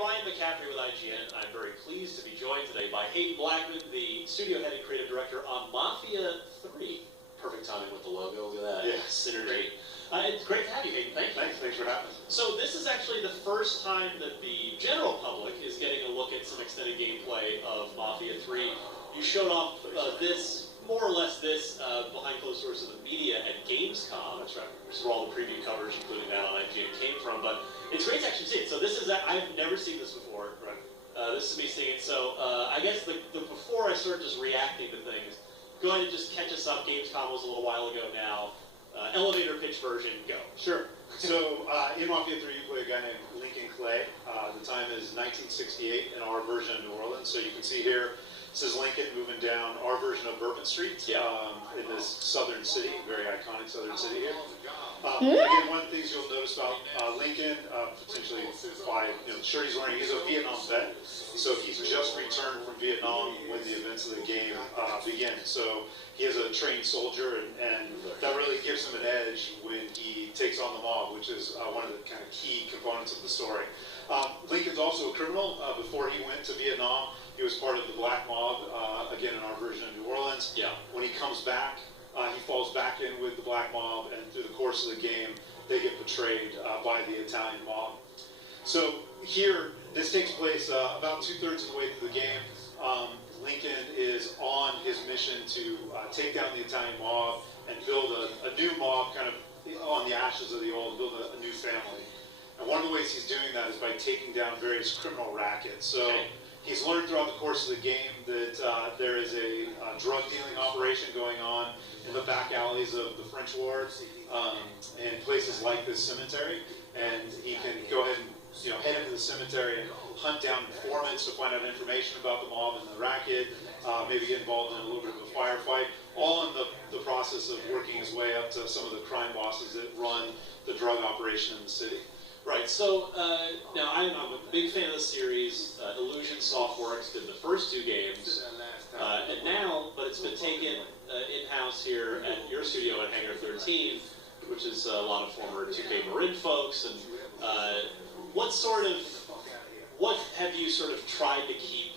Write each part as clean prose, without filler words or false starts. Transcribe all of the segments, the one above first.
Ryan McCaffrey with IGN, and I'm very pleased to be joined today by Hayden Blackman, the studio head and creative director on Mafia 3. Perfect timing with the logo, look at that. Yeah. Synergy. It's great to have you, Hayden. Thank you. Thanks for having us. So this is actually the first time that the general public is getting a look at some extended gameplay of Mafia 3. You showed off more or less this, behind closed doors of the media at Gamescom. That's right. Which is where all the preview covers, including that on IGN, came from. But it's great to actually see it. So this is, I've never seen this before. Right. This is me seeing it. So I guess before I start just reacting to things, go ahead and just catch us up. Gamescom was a little while ago now. Elevator pitch version, go. Sure. So in Mafia 3, you play a guy named Lincoln Clay. The time is 1968 in our version of New Orleans. So you can see here, this is Lincoln moving down our version of Bourbon Street in this southern city, very iconic southern city here. Again, one of the things you'll notice about Lincoln, potentially by the shirt he's wearing, he's a Vietnam vet. So he's just returned from Vietnam when the events of the game begin. So he is a trained soldier, and that really gives him an edge when he takes on the mob, which is one of the kind of key components of the story. Lincoln's also a criminal. Before he went to Vietnam, he was part of the Black Mob, again in our version of New Orleans. Yeah. When he comes back, he falls back in with the Black Mob, and through the course of the game, they get betrayed by the Italian mob. So here, this takes place about 2/3 of the way through the game. Lincoln is on his mission to take down the Italian mob and build a new mob, kind of on the ashes of the old, build a new family. And one of the ways he's doing that is by taking down various criminal rackets. So he's learned throughout the course of the game that there is a drug dealing operation going on in the back alleys of the French wars and places like this cemetery. And he can go ahead and head into the cemetery and hunt down informants to find out information about the mob and the racket, maybe get involved in a little bit of a firefight, all in the process of working his way up to some of the crime bosses that run the drug operation in the city. Right, so now I'm a big fan of the series. Illusion Softworks did the first 2 games, and now, but it's been taken in-house here at your studio at Hangar 13, which is a lot of former 2K Marin folks. And what have you sort of tried to keep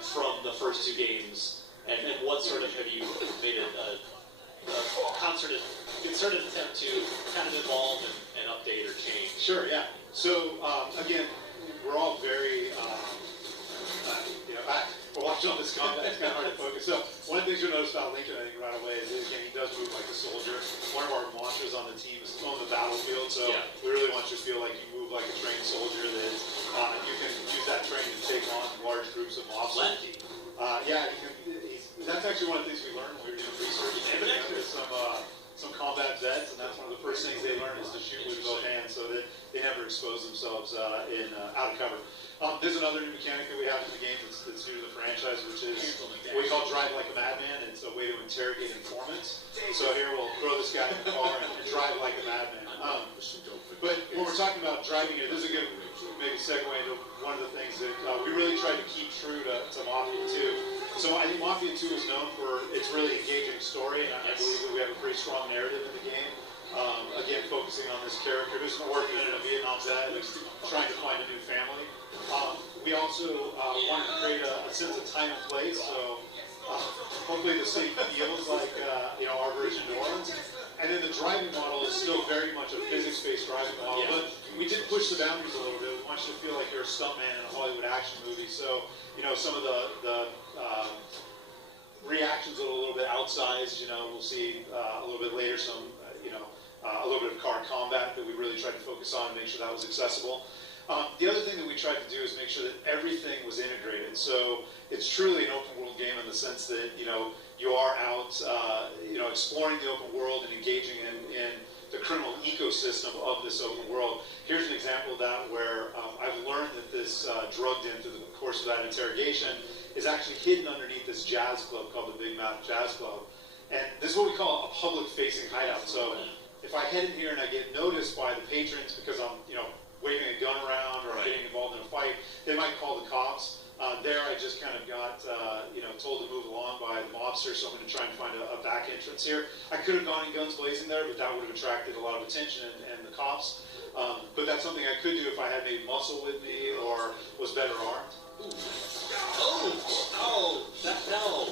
from the first 2 games, and what sort of have you made a concerted attempt to kind of evolve and update or change? Sure, yeah. So again, we're all very we're watching all this combat. It's kind of hard to focus. So one of the things you'll notice about Lincoln, I think, right away is again, he does move like a soldier. One of our mantras on the team is on the battlefield. So we really want you to feel like you move like a trained soldier. That you can use that training to take on large groups of mobs. That's actually one of the things we learned when we were doing research. There's some combat vets, and that's one of the first things they learn is to shoot with both hands, so that they never expose themselves out of cover. There's another new mechanic that we have in the game that's new to the franchise, which is what we call drive like a madman. It's a way to interrogate informants. So here we'll throw this guy in the car and drive like a madman. But when we're talking about driving it, this is a good maybe segue into one of the things that we really tried to keep true to Mafia 2. So I think Mafia 2 is known for its really engaging story, and I believe that we have a pretty strong narrative in the game. Again, focusing on this character who's working in a Vietnam vet, trying to find a new family. We also wanted to create a sense of time and place, so hopefully the city feels like our version of New Orleans. And then the driving model is still very much a physics-based driving model, but we did push the boundaries a little bit. We want you to feel like you're a stuntman in a Hollywood action movie. So some of the reactions are a little bit outsized. We'll see a little bit later some a little bit of car combat that we really tried to focus on and make sure that was accessible. The other thing that we tried to do is make sure that everything was integrated. So it's truly an open world game in the sense that you are out exploring the open world and engaging in the criminal ecosystem of this open world. Here's an example of that where I've learned that this drug den through the course of that interrogation is actually hidden underneath this jazz club called the Big Mouth Jazz Club. And this is what we call a public-facing hideout. So if I head in here and I get noticed by the patrons because I'm waving a gun around or getting involved in a fight, they might call the cops. There I just kind of got told to move along by the mobster, so I'm going to try and find a back entrance here. I could have gone in guns blazing there, but that would have attracted a lot of attention and the cops. But that's something I could do if I had maybe muscle with me or was better armed. No.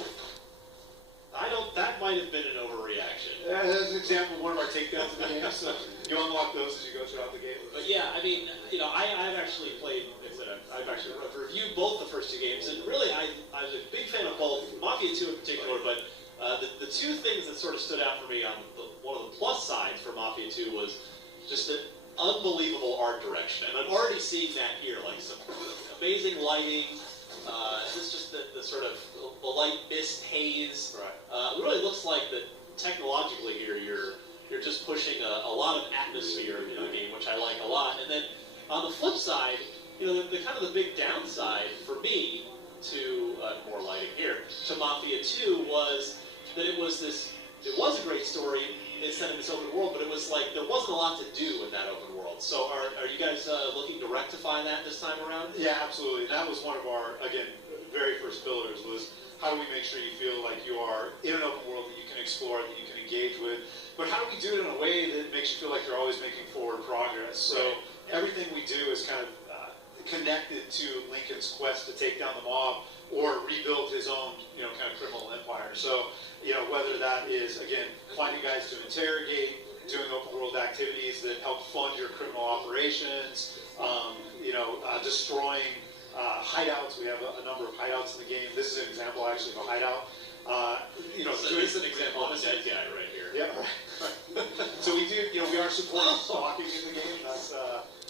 That might have been an overreaction. That's an example of one of our takedowns in the game, so you unlock those as you go throughout the game. But yeah, I mean, I've actually played, I've actually reviewed both the first two games, and really I was a big fan of both, Mafia 2 in particular, but the two things that sort of stood out for me on one of the plus sides for Mafia 2 was just the unbelievable art direction, and I'm already seeing that here, like some amazing lighting. This is just the sort of the light mist haze. Right. It really looks like that technologically here you're just pushing a lot of atmosphere in the game, which I like a lot. And then on the flip side, the kind of the big downside for me to more lighting here to Mafia 2 was that it was a great story. It's set in this open world, but it was like there wasn't a lot to do in that open world. So are you guys looking to rectify that this time around? Yeah, absolutely. That was one of our, again, very first pillars was how do we make sure you feel like you are in an open world that you can explore, that you can engage with, but how do we do it in a way that makes you feel like you're always making forward progress? So everything we do is kind of connected to Lincoln's quest to take down the mob or rebuild his own, kind of criminal empire. So, whether that is, again, finding guys to interrogate, doing open world activities that help fund your criminal operations, destroying hideouts. We have a number of hideouts in the game. This is an example, actually, of a hideout. So this is an example of a dead guy right here. Yeah, right. So we do, we are supporting stalking in the game. That's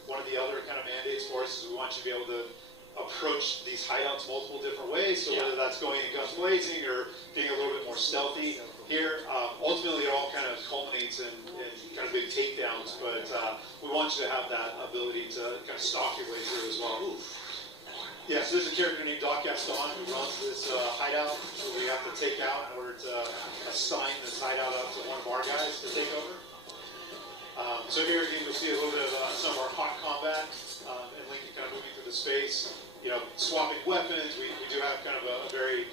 one of the other kind of mandates for us is we want you to be able to approach these hideouts multiple different ways. So whether that's going in guns blazing or being a little bit more stealthy here, ultimately it all kind of culminates in kind of big takedowns. But we want you to have that ability to kind of stalk your way through as well. Yeah, so there's a character named Doc Gaston who runs this hideout that we have to take out in order to assign this hideout up to one of our guys to take over. So here again, you'll see a little bit of some of our hot combat and Lincoln kind of moving through the space, swapping weapons. We do have kind of a very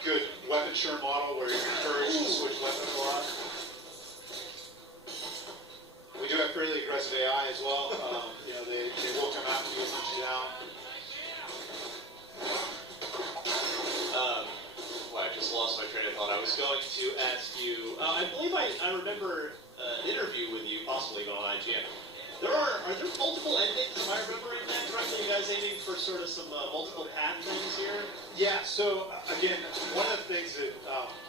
good weapon share model where you're encouraged to switch weapons a lot. We do have fairly aggressive AI as well. They will come after you and hunt you down. I just lost my train of thought. I was going to ask you, I believe I remember an interview with you, possibly on IGN. Are there multiple endings? Am I remembering that correctly? You guys aiming for sort of some multiple path things here? Yeah, so again, one of the things that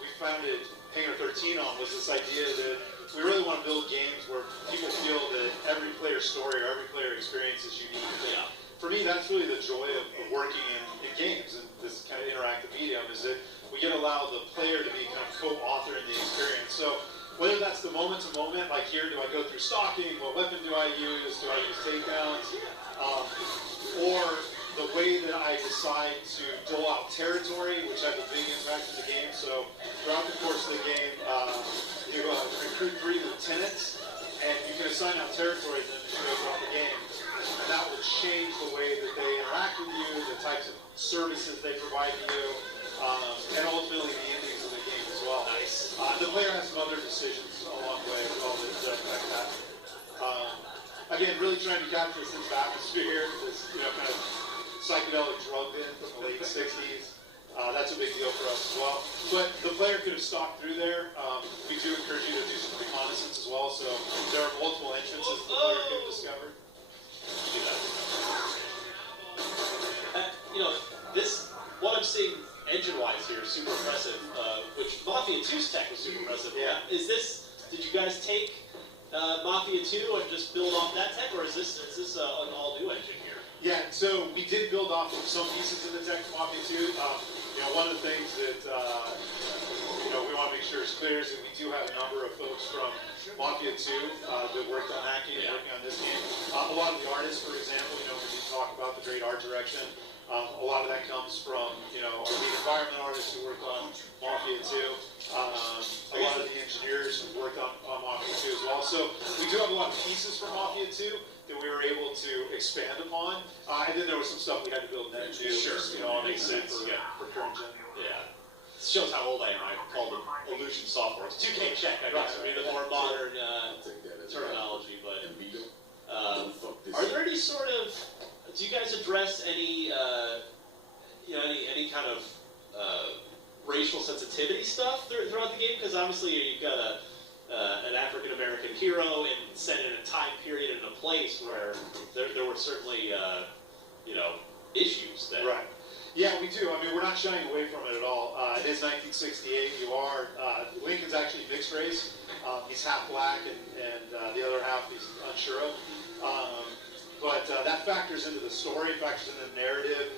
we founded Hangar 13 on was this idea that we really want to build games where people feel that every player story or every player experience is unique. Yeah. For me, that's really the joy of working in games and this kind of interactive medium is that we get to allow the player to be kind of co-author in the experience. So whether that's the moment-to-moment, like here, do I go through stalking? What weapon do I use? Do I use takedowns? Or the way that I decide to dole out territory, which has a big impact in the game. So throughout the course of the game, you recruit 3 lieutenants, and you can assign out territory to them throughout the game. And that will change the way that they interact with you, the types of services they provide to you, and ultimately the endings of the game as well. Nice. The player has some other decisions along the way as well that affect that. Again, really trying to capture this atmosphere, this kind of psychedelic drug den from the late 60s. That's a big deal for us as well. But the player could have stalked through there. We do encourage you to do some reconnaissance as well. So there are multiple entrances the player could have discovered. What I'm seeing engine-wise here is super impressive, which Mafia 2's tech was super impressive. Yeah. Did you guys take Mafia 2 and just build off that tech, or is this an all-new engine here? Yeah, so we did build off of some pieces of the tech from Mafia 2. One of the things that we want to make sure is clear is that we do have a number of folks from Mafia 2 that worked on Máquina, working on this game. A lot of the artists, for example, when you talk about the great art direction, a lot of that comes from, our lead environment artists who worked on Mafia 2. A lot of the engineers who worked on Mafia 2 as well. So we do have a lot of pieces from Mafia 2 that we were able to expand upon. And then there was some stuff we had to build net too. Sure, makes sense. For current gen. Yeah. This shows how old I am. I call them Illusion software. It's 2K check, I guess. Would be the more modern terminology, but series sort of, do you guys address any, you know, any kind of racial sensitivity stuff throughout the game? Because obviously you've got an African-American hero and set in a time period and a place where there were certainly, you know, issues there. Right. Yeah, we do. I mean, we're not shying away from it at all. It is 1968. You are. Lincoln's actually mixed race. He's half black, and the other half he's unsure of. But that factors into the story, factors into the narrative.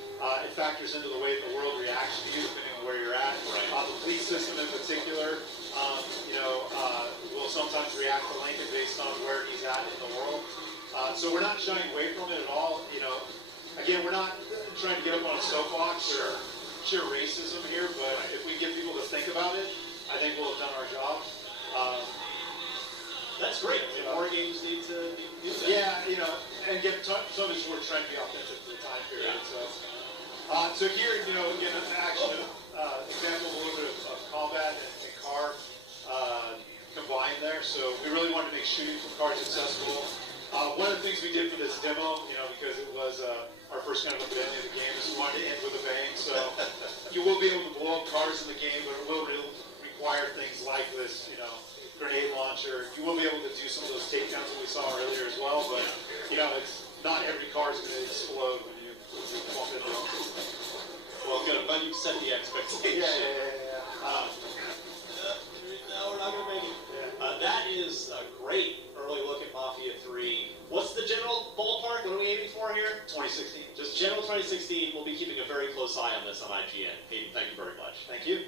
It factors into the way the world reacts to you, depending on where you're at. Right. The police system in particular, you know, will sometimes react to Lincoln based on where he's at in the world. So we're not shying away from it at all. You know, again, we're not trying to get up on a soapbox or share racism here, but if we get people to think about it, I think we'll have done our job. That's great. More games need to do that. Yeah, you know, and get some of it's we're trying to be authentic to the time period. Yeah. So here, you know, again, an action example, a little bit of combat and car combined there. So we really wanted to make shooting from cars accessible. One of the things we did for this demo, you know, because it was our first kind of Favelinha of the game, is we wanted to end with a bang. So you will be able to blow up cars in the game, but it will require things like this, you know, grenade launcher. You will be able to do some of those takedowns that we saw earlier as well, but you know, it's not every car is going to explode when you bump into them. Well, good. I'm glad you set the expectation. Yeah. No, we're not going to make it. Yeah. That is a great early look at Mafia 3. What's the general ballpark? What are we aiming for here? 2016. Just general 2016. We'll be keeping a very close eye on this on IGN. Hayden, thank you very much. Thank you.